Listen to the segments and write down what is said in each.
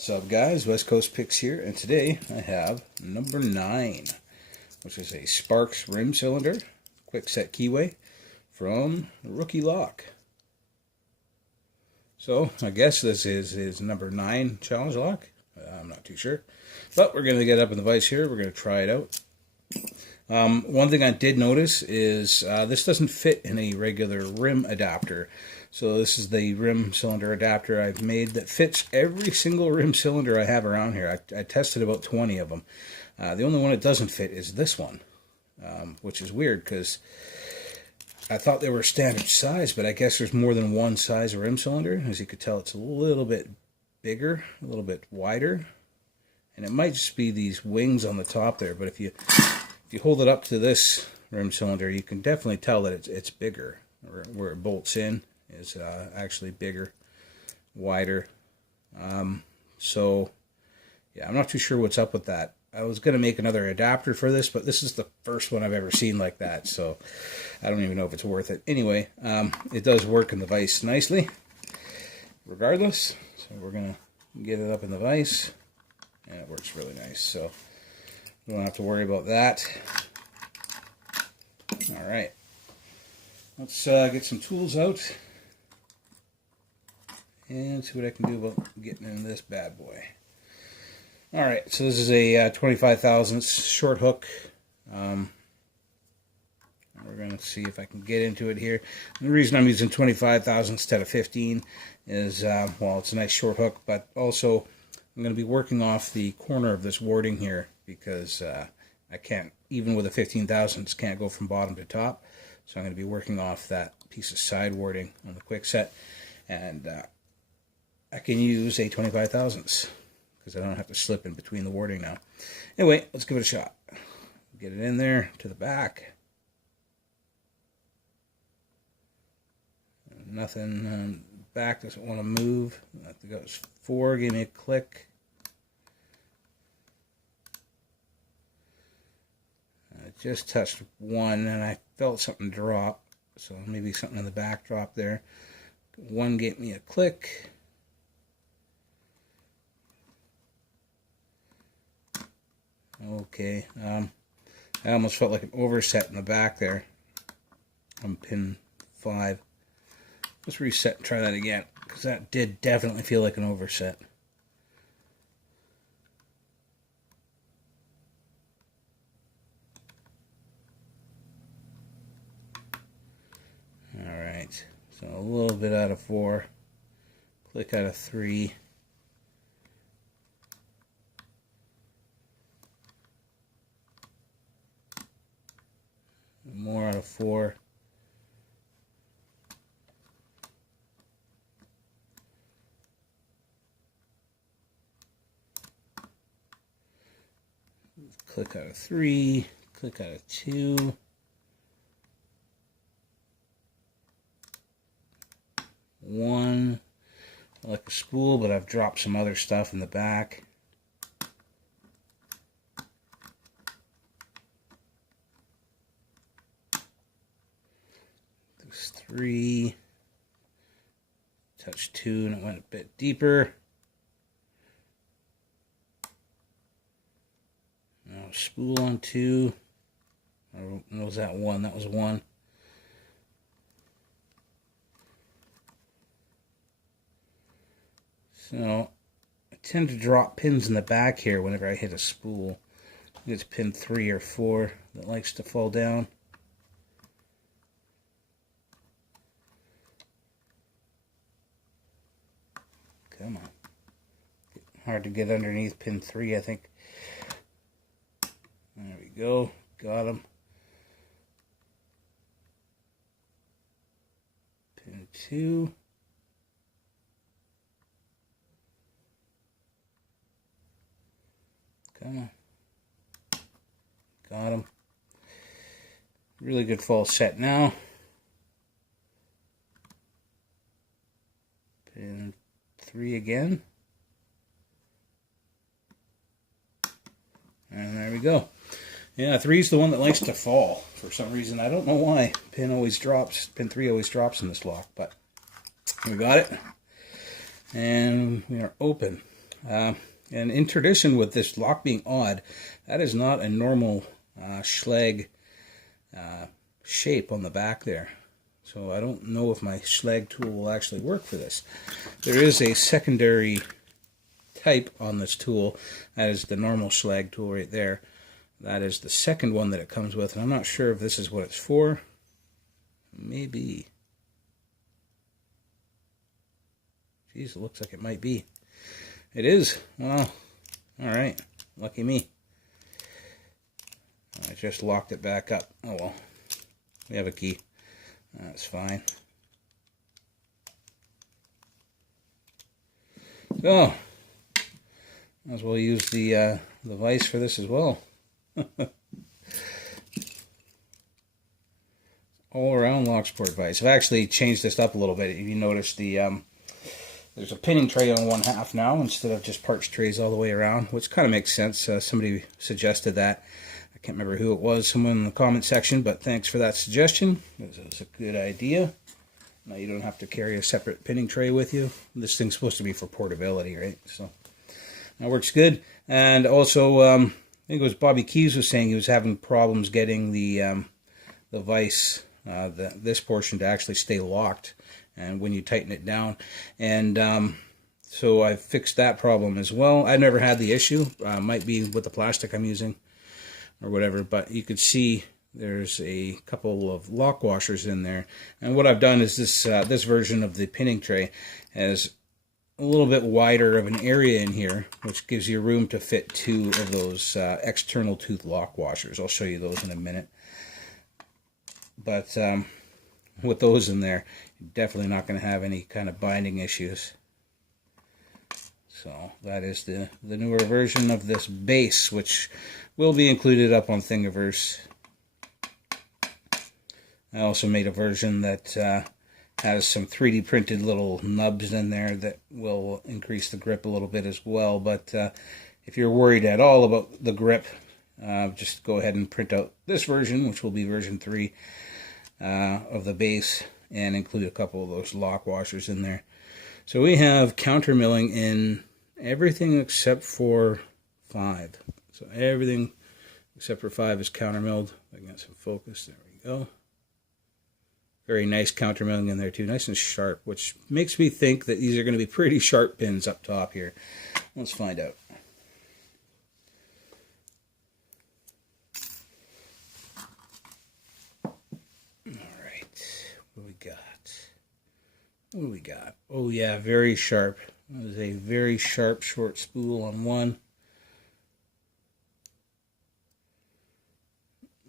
What's up, guys? West Coast Picks here, and today I have number 9, which is a Sparks rim cylinder, quick set keyway from Rookie Lock. So I guess this is his number 9 challenge lock. I'm not too sure, but we're going to get up in the vise here. We're going to try it out. One thing I did notice is this doesn't fit in a regular rim adapter. So this is the rim cylinder adapter I've made that fits every single rim cylinder I have around here. I tested about 20 of them. The only one it doesn't fit is this one, which is weird because I thought they were standard size, but I guess there's more than one size of rim cylinder. As you could tell, it's a little bit bigger, a little bit wider, and it might just be these wings on the top there, but if you hold it up to this rim cylinder, you can definitely tell that it's bigger. Where it bolts in is actually bigger, wider. So, yeah, I'm not too sure what's up with that. I was going to make another adapter for this, but this is the first one I've ever seen like that, so I don't even know if it's worth it. Anyway, it does work in the vise nicely, regardless. So we're going to get it up in the vise, and it works really nice. So we don't have to worry about that. All right. Let's get some tools out and see what I can do about getting in this bad boy. All right, so this is a 25 thousandths short hook. We're going to see if I can get into it here. And the reason I'm using 25 thousandths instead of 15 is, well, it's a nice short hook, but also I'm going to be working off the corner of this warding here because I can't, even with a 15 thousandths, can't go from bottom to top. So I'm going to be working off that piece of side warding on the quick set, and I can use a 25 thousandths because I don't have to slip in between the warding now. Anyway, let's give it a shot. Get it in there to the back. Nothing. Back doesn't want to move. I think that was 4. Gave me a click. I just touched 1 and I felt something drop, so maybe something in the back drop there. 1 gave me a click. Okay, I almost felt like an overset in the back there on pin 5. Let's reset and try that again, because that did definitely feel like an overset. Alright, so a little bit out of 4, click out of 3. More out of 4. Click out of 3, click out of 2. One, I like a spool, but I've dropped some other stuff in the back. There's 3, touch 2, and it went a bit deeper. Now spool on 2. Or was that 1? That was 1. So I tend to drop pins in the back here whenever I hit a spool. I think it's pin 3 or 4 that likes to fall down. Come on. Hard to get underneath pin 3, I think. There we go. Got him. Pin 2. Come on. Got him. Really good false set now. Pin 3 again. And there we go. Yeah, 3 is the one that likes to fall for some reason. I don't know why. Pin always drops. Pin 3 always drops in this lock, but we got it. And we are open. And in tradition with this lock being odd, that is not a normal Schlage shape on the back there. So I don't know if my Schlage tool will actually work for this. There is a secondary type on this tool. That is the normal Schlage tool right there. That is the second one that it comes with, and I'm not sure if this is what it's for. Maybe. Geez, it looks like it might be. It is. Well, alright. Lucky me. I just locked it back up. Oh well. We have a key. That's fine. So, might as well use the vise for this as well. All around Locksport vise. I've actually changed this up a little bit. If you notice, there's a pinning tray on one half now instead of just parts trays all the way around, which kind of makes sense. Somebody suggested that. I can't remember who it was, someone in the comment section, but thanks for that suggestion. It was a good idea. Now you don't have to carry a separate pinning tray with you. This thing's supposed to be for portability, right? So that works good. And also, I think it was Bobby Keys was saying he was having problems getting the vise, this portion to actually stay locked, and when you tighten it down. And so I fixed that problem as well. I've never had the issue. Might be with the plastic I'm using or whatever, but you could see there's a couple of lock washers in there. And what I've done is this version of the pinning tray has a little bit wider of an area in here, which gives you room to fit 2 of those external tooth lock washers. I'll show you those in a minute. But with those in there, you're definitely not going to have any kind of binding issues. So that is the newer version of this base, which will be included up on Thingiverse. I also made a version that has some 3D printed little nubs in there that will increase the grip a little bit as well. But if you're worried at all about the grip, just go ahead and print out this version, which will be version 3 of the base, and include a couple of those lock washers in there. So we have counter milling in everything except for 5. So everything except for 5 is counter milled. I got some focus. There we go. Very nice counter milling in there too, nice and sharp, which makes me think that these are going to be pretty sharp pins up top here. Let's find out. What do we got? Oh yeah, very sharp. That is a very sharp short spool on one.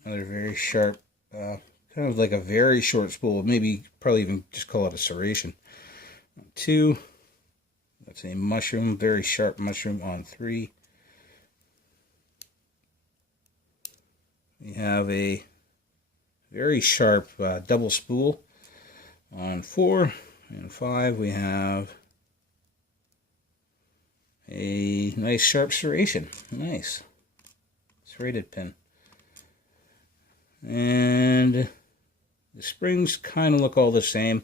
Another very sharp, kind of like a very short spool. Maybe probably even just call it a serration. On 2. That's a mushroom, very sharp mushroom on 3. We have a very sharp double spool on 4. And 5, we have a nice sharp serration. Nice. Serrated pin. And the springs kind of look all the same.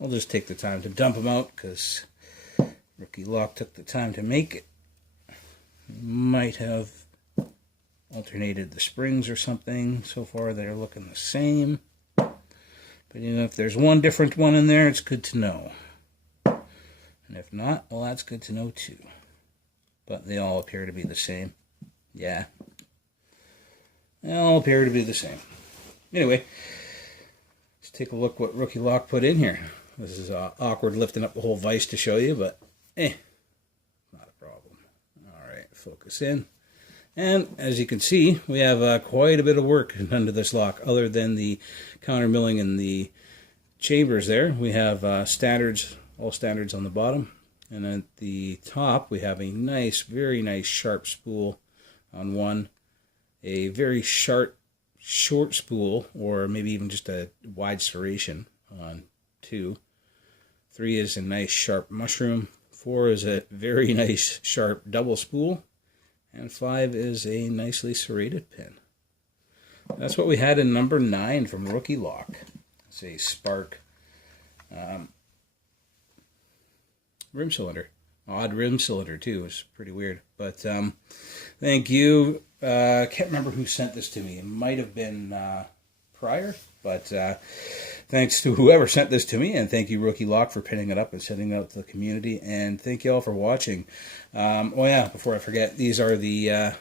I'll just take the time to dump them out because Rookie Lock took the time to make it. Might have alternated the springs or something. So far they're looking the same. But you know, if there's one different one in there, it's good to know. And if not, well, that's good to know too. But they all appear to be the same. Yeah. They all appear to be the same. Anyway, let's take a look what Rookie Lock put in here. This is awkward lifting up the whole vise to show you, but not a problem. Alright, focus in. And as you can see, we have quite a bit of work done to this lock. Other than the counter milling in the chambers there, we have standards, all standards on the bottom. And at the top, we have a nice, very nice sharp spool on 1. A very sharp, short spool, or maybe even just a wide serration on 2. 3 is a nice sharp mushroom. 4 is a very nice sharp double spool. And 5 is a nicely serrated pin. That's what we had in number 9 from Rookie Lock. It's a Spark rim cylinder odd rim cylinder too. It's pretty weird. But thank you. I can't remember who sent this to me. It might have been Pryor, but thanks to whoever sent this to me, and thank you, Rookie Lock, for pinning it up and sending it out to the community, and thank you all for watching. Oh yeah, before I forget, these are the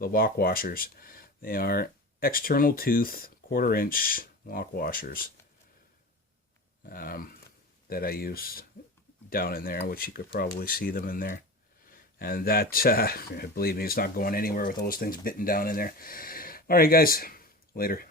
lock washers. They are external tooth 1/4 inch lock washers that I used down in there, which you could probably see them in there. And that, believe me, it's not going anywhere with those things bitten down in there. All right, guys. Later.